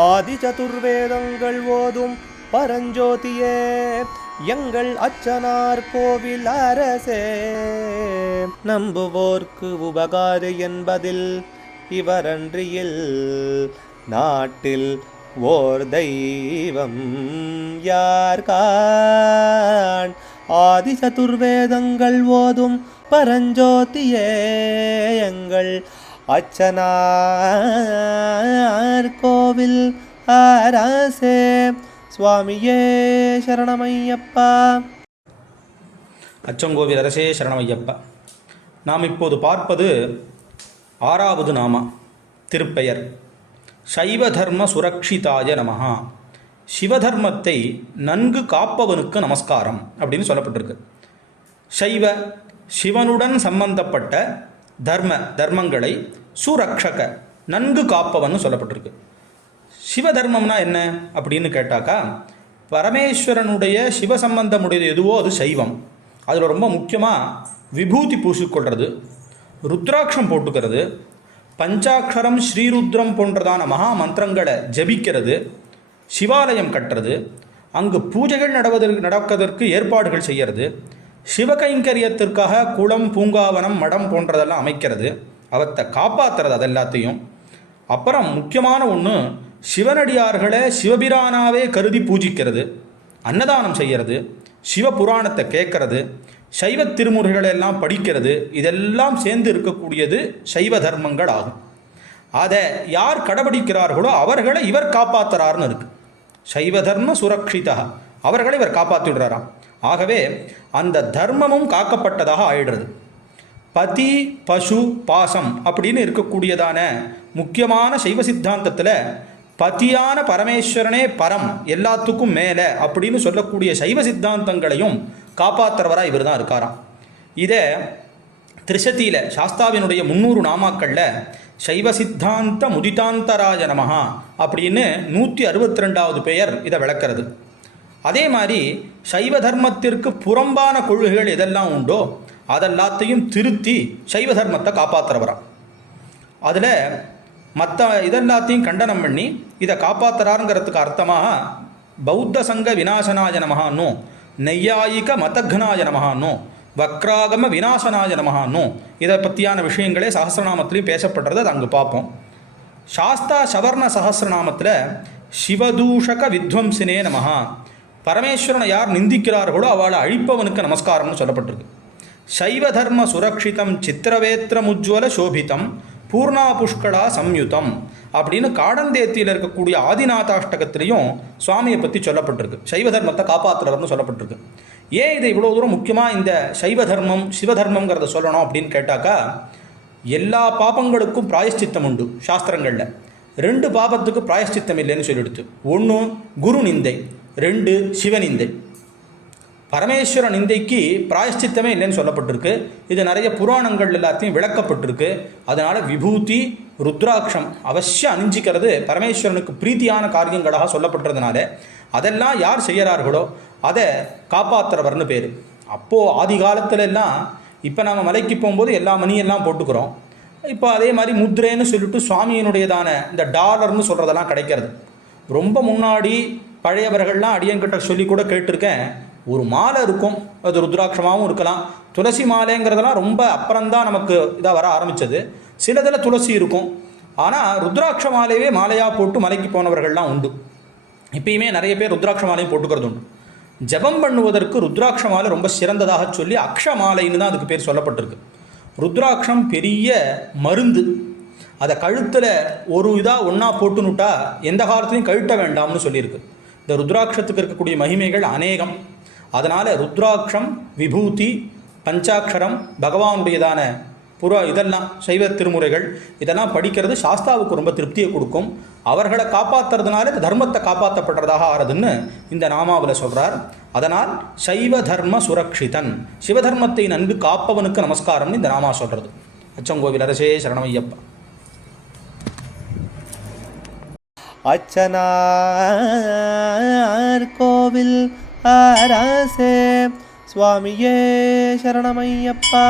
ஆதி சதுர்வேதங்கள் ஓதும் பரஞ்சோதியே எங்கள் அச்சனார் கோவில் அரசே. நம்புவோர்க்கு உபகாரி என்பதில் இவரன்றியில் நாட்டில் ஓர் தெய்வம் யார்கான். ஆதி சதுர்வேதங்கள் ஓதும் பரஞ்சோதியே எங்கள் அச்சனார் கோவில் அரசே. சுவாமியே சரணமையப்பா. அச்சங்கோவில் அரசே சரணமையப்பா. நாம் இப்போது பார்ப்பது 6வது நாமா, திருப்பெயர் சைவ தர்ம சுரக்ஷிதாய நமஹா. சிவதர்மத்தை நன்கு காப்பவனுக்கு நமஸ்காரம் அப்படின்னு சொல்லப்பட்டிருக்கு. சைவ சிவனுடன் சம்பந்தப்பட்ட தர்மங்களை சுரக்ஷக நன்கு காப்பவன் சொல்லப்பட்டிருக்கு. சிவதர்மம்னா என்ன அப்படின்னு கேட்டாக்கா, பரமேஸ்வரனுடைய சிவசம்பந்தமுடையது எதுவோ அது சைவம். அதில் ரொம்ப முக்கியமாக விபூதி பூசிக்கொள்வது, ருத்ராட்சம் போட்டுக்கிறது, பஞ்சாட்சரம் ஸ்ரீருத்ரம் போன்றதான மகா மந்திரங்களை ஜபிக்கிறது, சிவாலயம் கட்டுறது, அங்கு பூஜைகள் நடப்பதற்கு ஏற்பாடுகள் செய்கிறது, சிவகைங்கரியத்திற்காக குளம் பூங்காவனம் மடம் போன்றதெல்லாம் அமைக்கிறது, அவத்தை காப்பாற்றுறது அதெல்லாத்தையும். அப்புறம் முக்கியமான ஒன்று, சிவனடியார்களை சிவபிரானாவே கருதி பூஜிக்கிறது, அன்னதானம் செய்கிறது, சிவபுராணத்தை கேட்கறது, சைவ திருமுறைகளை எல்லாம் படிக்கிறது. இதெல்லாம் சேர்ந்து இருக்கக்கூடியது சைவ தர்மங்கள் ஆகும். அதை யார் கடைபிடிக்கிறார்களோ அவர்களை இவர் காப்பாற்றுறாருன்னு இருக்கு. சைவ தர்ம சுரக்ஷிதா, அவர்களை இவர் காப்பாற்றிடுறாராம். ஆகவே அந்த தர்மமும் காக்கப்பட்டதாக ஆயிடுறது. பதி பசு பாசம் அப்படின்னு இருக்கக்கூடியதான முக்கியமான சைவ சித்தாந்தத்தில் பதியான பரமேஸ்வரனே பரம், எல்லாத்துக்கும் மேலே அப்படின்னு சொல்லக்கூடிய சைவ சித்தாந்தங்களையும் காப்பாற்றுறவராக இவர் தான் இருக்காராம். இதை திரிசதியில் சாஸ்தாவினுடைய 300 நாமாக்களில் சைவ சித்தாந்த முதிதாந்தராய நமஹா அப்படின்னு 162வது பெயர் இதை விளக்கிறது. அதே மாதிரி சைவ தர்மத்திற்கு புறம்பான கொள்கைகள் எதெல்லாம் உண்டோ அதெல்லாத்தையும் திருத்தி சைவ தர்மத்தை காப்பாற்றுறவராம். அதில் மற்ற இதெல்லாத்தையும் கண்டனம் பண்ணி இதை காப்பாற்றுறாருங்கிறதுக்கு அர்த்தமாக பௌத்த சங்க விநாசனாய நமஹானோ, நெய்யாயிக மதக்னாய நமஹானோ, வக்ராகம விநாசனாய நமஹானோ, இதை பற்றியான விஷயங்களே சஹஸ்ரநாமத்திலையும் பேசப்படுறது. அது அங்கே பார்ப்போம். சாஸ்தா சவர்ண சஹஸ்ரநாமத்தில் சிவதூஷக வித்வம்சினே நமஹா, பரமேஸ்வரனை யார் நிந்திக்கிறார்களோ அவளை அழிப்பவனுக்கு நமஸ்காரம்னு சொல்லப்பட்டிருக்கு. சைவ தர்ம சுரக்ஷிதம் சித்திரவேத்திரமுஜ்வல சோபிதம் பூர்ணா புஷ்கடா சம்யுதம் அப்படின்னு காடந்தேத்தியில் இருக்கக்கூடிய ஆதிநாதாஷ்டகத்திலையும் சுவாமியை பற்றி சொல்லப்பட்டிருக்கு. சைவ தர்மத்தை காப்பாற்றுறவர்னு சொல்லப்பட்டிருக்கு. ஏன் இதை இவ்வளோ தூரம் முக்கியமாக இந்த சைவ தர்மம் சிவதர்மங்கிறத சொல்லணும் அப்படின்னு கேட்டாக்கா, எல்லா பாபங்களுக்கும் பிராயஷ்சித்தம் உண்டு சாஸ்திரங்களில். 2 பாபத்துக்கு பிராயஷ்சித்தம் இல்லைன்னு சொல்லிடுச்சு. 1 குரு நிந்தை, 2 சிவநிந்தை. பரமேஸ்வர நிந்தைக்கு பிராயஷ்சித்தமே இல்லைன்னு சொல்லப்பட்டிருக்கு. இது நிறைய புராணங்கள் எல்லாத்தையும் விளக்கப்பட்டிருக்கு. அதனால் விபூதி ருத்ராட்சம் அவசியம் அணிஞ்சிக்கிறது பரமேஸ்வரனுக்கு பிரீத்தியான காரியங்களாக சொல்லப்பட்டதுனால அதெல்லாம் யார் செய்கிறார்களோ அதை காப்பாற்றுறவர்னு பேர். அப்போது ஆதி காலத்துல எல்லாம், இப்போ நம்ம மலைக்கு போகும்போது எல்லா மணியெல்லாம் போட்டுக்கிறோம். இப்போ அதே மாதிரி முத்ரேன்னு சொல்லிட்டு சுவாமியினுடையதான இந்த டாலர்னு சொல்கிறதெல்லாம் கிடைக்கிறது. ரொம்ப முன்னாடி பழையவர்கள்லாம் அடியங்கிட்ட சொல்லி கூட கேட்டிருக்கேன். ஒரு மாலை இருக்கும், அது ருத்ராட்சமாகவும் இருக்கலாம். துளசி மாலைங்கிறதெல்லாம் ரொம்ப அப்புறம்தான் நமக்கு இதாக வர ஆரம்பித்தது. சிலதில் துளசி இருக்கும், ஆனால் ருத்ராட்ச மாலையே மாலையாக போட்டு மலைக்கு போனவர்கள்லாம் உண்டு. இப்பயுமே நிறைய பேர் ருத்ராட்ச மாலையும் போட்டுக்கிறது உண்டு. ஜபம் பண்ணுவதற்கு ருத்ராட்ச மாலை ரொம்ப சிறந்ததாக சொல்லி அக்ஷ மாலைன்னு தான் அதுக்கு பேர் சொல்லப்பட்டிருக்கு. ருத்ராட்சம் பெரிய மருந்து. அதை கழுத்தில் ஒரு இதாக ஒன்றா போட்டுனுட்டா எந்த காலத்துலையும் கழுட்ட வேண்டாம்னு சொல்லியிருக்கு. இந்த ருத்ராட்சத்துக்கு இருக்கக்கூடிய மகிமைகள் அநேகம். அதனால் ருத்ராட்சம், விபூதி, பஞ்சாட்சரம், பகவானுடையதான இதெல்லாம் சைவ திருமுறைகள் இதெல்லாம் படிக்கிறது சாஸ்தாவுக்கு ரொம்ப திருப்தியை கொடுக்கும். அவர்களை காப்பாற்றுறதுனால இந்த தர்மத்தை காப்பாற்றப்படுறதாக ஆறுதுன்னு இந்த நாமாவில் சொல்கிறார். அதனால் சைவ தர்ம சுரக்ஷிதன், சிவதர்மத்தை நன்கு காப்பவனுக்கு நமஸ்காரம்னு இந்த நாமா சொல்கிறது. அச்சங்கோவில் அரசே சரணமையப்பா. அச்சனார் கோவில் அரசே சுவாமியே சரணமையப்பா.